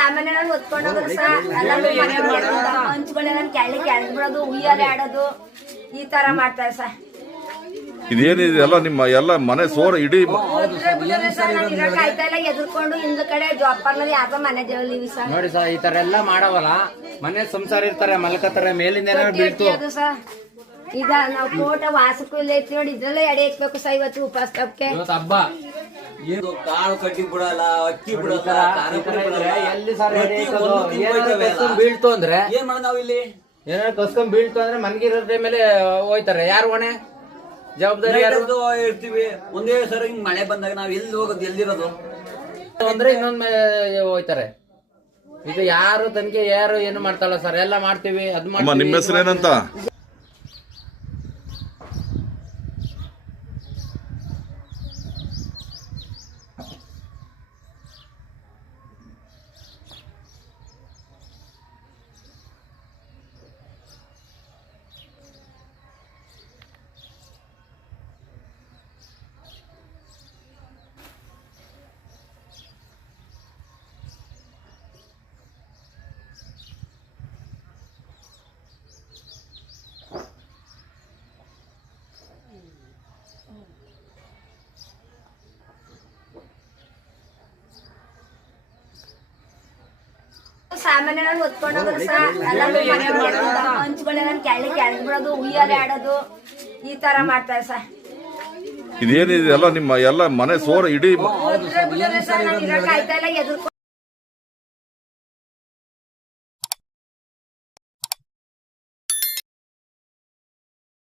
ಸಾಮಾನ್ಯ ಹೊತ್ಕೊಂಡೋದ್ರು ಹಂಚ್ಗಳೆಲ್ಲ ಕೆಳಗೆ ಬಿಡೋದು ಉಯ್ಯಾಲೆ ಆಡೋದು ಈ ತರ ಮಾಡ್ತಾರೆ ಸರ್. ಇದೇನಿದೆ ಎಲ್ಲ ನಿಮ್ಮ ಎಲ್ಲ ಮನೆ ಸೋರ ಇಡೀ ಆಯ್ತಾ ಎದುರ್ಕೊಂಡು ಹಿಂದ್ ಕಡೆ ಜೋಪಾನಲ್ಲಿ ಯಾವ್ದೋ ಮನೆ ದೇವಲಿವಿ ಸರ್. ನೋಡಿ ಸರ್ ಈ ತರ ಎಲ್ಲ ಮಾಡವಲ್ಲ, ಮನೆ ಸಂಸಾರ ಇರ್ತಾರೆ ಮಲ್ಕತ್ತಾರೆ, ಮೇಲಿಂದ ಬೀಳ್ತು ಸರ್. ಈಗ ನಾವು ತೋಟ ವಾಸಕ್ಕೂ ಇಲ್ಲ ಐತಿ ನೋಡಿ, ಇದ್ರಲ್ಲೇ ಎಡೆ ಇಕ್ಬೇಕು ಸರ್ ಇವತ್ತು ಉಪವಾಸ ತಪ್ಪಕ್ಕೆ. ಹಬ್ಬ ಕಾಳು ಕಟ್ಟಿ ಬಿಡಲ್ಲ, ಅಕ್ಕಿ ಬಿಡಲ್ಲ, ಎಲ್ಲಿ ಸರ್ ಬೀಳ್ತು ಅಂದ್ರೆ ಏನ್ ಮಾಡೋದು ನಾವ್ ಇಲ್ಲಿ? ಏನಾದ್ರು ಕಸ್ಕೊಂಡ್ ಬೀಳ್ತು ಅಂದ್ರೆ ಮನ್ಗಿರೋ ಮೇಲೆ ಹೋಯ್ತಾರೆ. ಯಾರು ಹೊಣೆ ಜವಾಬ್ದಾರಿ ಯಾರು ಇರ್ತೀವಿ. ಒಂದೇ ಸರಿ ಹಿಂಗ್ ಮಳೆ ಬಂದಾಗ ನಾವ್ ಎಲ್ಲಿ ಹೋಗೋದು, ಎಲ್ಲಿರೋದು ಅಂದ್ರೆ ಇನ್ನೊಂದ್ ಹೋಯ್ತಾರೆ. ಈಗ ಯಾರು ತನಿಖೆ ಯಾರು ಏನು ಮಾಡ್ತಾರಲ್ಲ ಸರ್, ಎಲ್ಲ ಮಾಡ್ತೀವಿ ಅದ್ ಅಮ್ಮ ನಿಮ್ಮ ಹೆಸರು ಏನಂತ? ಸಾಮಾನ್ಯ ಹೊತ್ಕೊಂಡೋದ್ರು ಹಂಚ್ಗಳೆಲ್ಲ ಕೆಳಗೆ ಬಿಡೋದು ಉಯ್ಯಾಲೆ ಆಡೋದು ಈ ತರ ಮಾಡ್ತಾರೆ ಸರ್. ಇದೇನಿದೆ ಎಲ್ಲ ನಿಮ್ಮ ಎಲ್ಲ ಮನೆ ಸೋರ ಇಡೀ ಆಯ್ತಾ ಎದುರ್ಕೊಂಡು